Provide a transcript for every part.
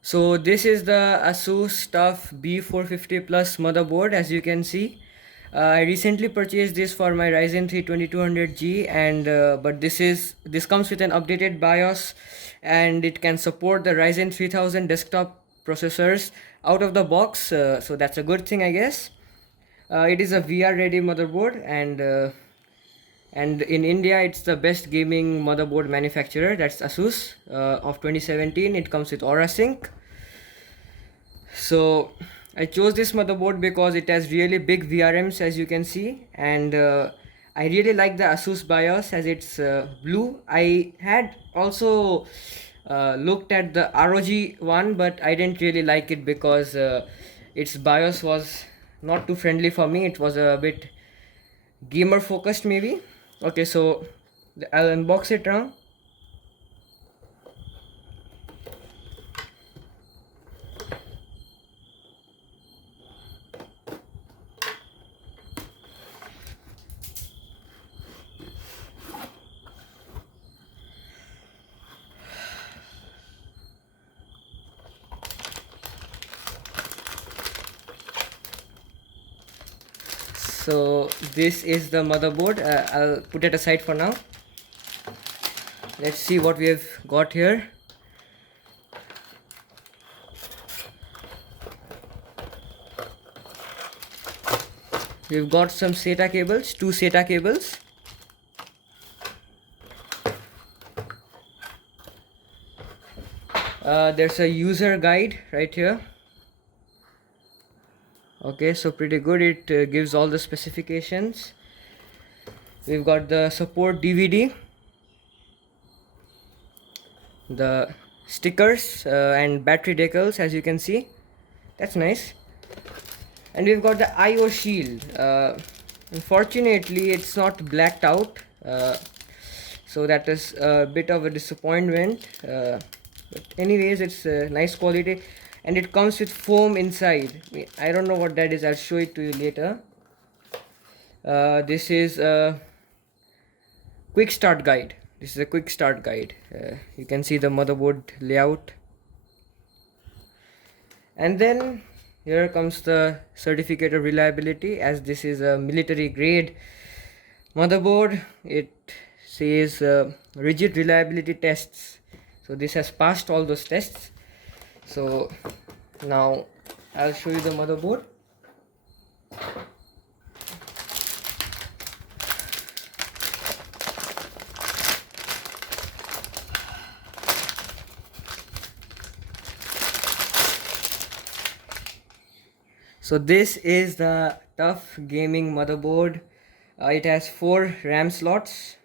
So this is the Asus TUF B450 Plus motherboard. As you can see, I recently purchased this for my Ryzen 3 2200G, and but this comes with an updated BIOS, and it can support the Ryzen 3000 desktop processors out of the box. So that's a good thing, I guess. It is a VR ready motherboard, and in India it's the best gaming motherboard manufacturer, that's Asus. Of 2017, it comes with Aura Sync. So I chose this motherboard because it has really big VRMs, as you can see, and I really like the Asus BIOS as it's blue. I had also looked at the ROG one, but I didn't really like it because its BIOS was not too friendly for me. It was a bit gamer focused, maybe. Okay, so I'll unbox it now. So this is the motherboard. I'll put it aside for now. Let's see what we have got here. We've got some SATA cables, two SATA cables. There's a user guide right here. Okay, so pretty good. It gives all the specifications. We've got the support DVD, the stickers and battery decals, as you can see. That's nice. And we've got the IO shield. Unfortunately, it's not blacked out, so that is a bit of a disappointment. But anyways, it's nice quality, and it comes with foam inside. I don't know what that is. I'll show it to you later. This is a quick start guide. This is a quick start guide. You can see the motherboard layout, and then here comes the certificate of reliability. As this is a military grade motherboard, it says rigid reliability tests. So this has passed all those tests. So now I'll show you the motherboard. So this is the TUF gaming motherboard. It has 4 RAM slots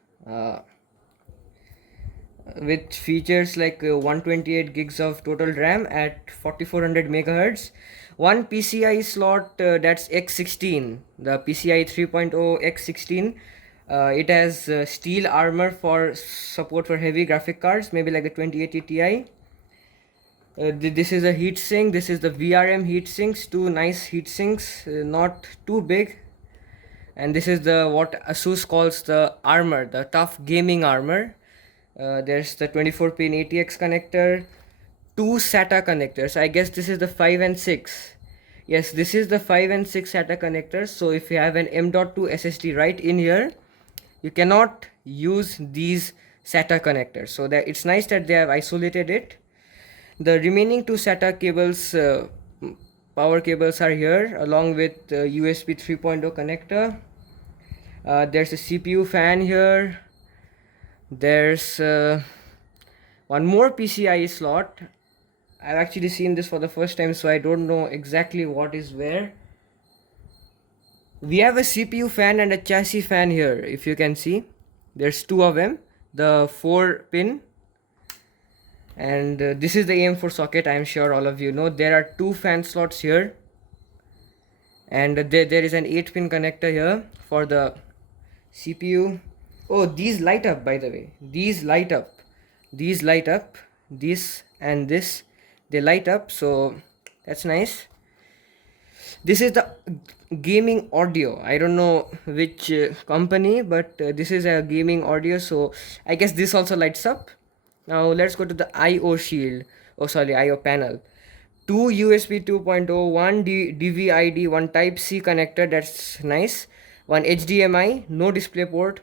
with features like 128 gigs of total RAM at 4400 megahertz. One PCIe slot, that's X16, the PCIe 3.0 X16. It has steel armor for support for heavy graphic cards, maybe like the 2080 Ti. This is a heatsink. This is the VRM heatsinks, two nice heatsinks, not too big. And this is the what Asus calls the armor, the TUF gaming armor. There's the 24-pin ATX connector, two SATA connectors. I guess this is the 5 and 6. Yes, this is the 5 and 6 SATA connectors. So if you have an M.2 SSD right in here, you cannot use these SATA connectors. So that it's nice that they have isolated it. The remaining two SATA cables, power cables, are here along with USB 3.0 connector. There's a CPU fan here. There's one more PCIe slot. I've actually seen this for the first time, so I don't know exactly what is where. We have a CPU fan and a chassis fan here, if you can see. There's two of them, the 4-pin. And this is the AM4 socket. I'm sure all of you know. There are two fan slots here, and there is an 8-pin connector here for the CPU. Oh, these light up, by the way. These light up. These light up. This and this, they light up, so that's nice. This is the gaming audio. I don't know which company, but this is a gaming audio, so I guess this also lights up. Now let's go to the IO shield. oh sorry, IO panel. Two USB 2.0, one DVI-D, one Type-C connector, that's nice. One HDMI, no display port.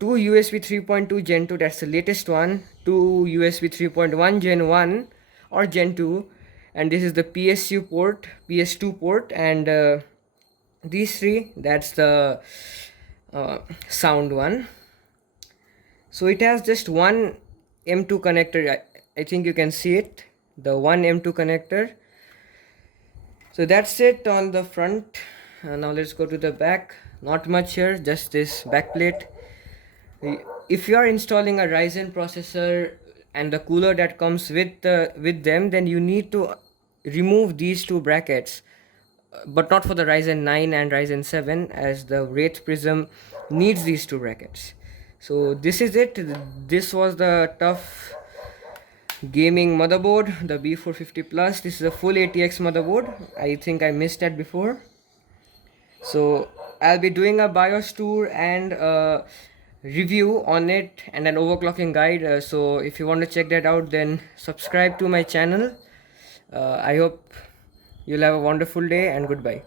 Two USB 3.2 Gen 2, that's the latest one. Two USB 3.1 Gen 1 or Gen 2. And this is the PSU port, PS2 port, and these three, that's the sound one. So it has just one M2 connector. I think you can see it, the one M2 connector. So that's it on the front. Now let's go to the back. Not much here, just this back plate. If you are installing a Ryzen processor and the cooler that comes with them, then you need to remove these two brackets, but not for the Ryzen 9 and Ryzen 7, as the Wraith Prism needs these two brackets. So this is it. This was the TUF gaming motherboard, the B450 Plus. This is a full ATX motherboard. I think I missed that before. So I'll be doing a BIOS tour and a review on it and an overclocking guide. So if you want to check that out, then subscribe to my channel. I hope you'll have a wonderful day, and goodbye.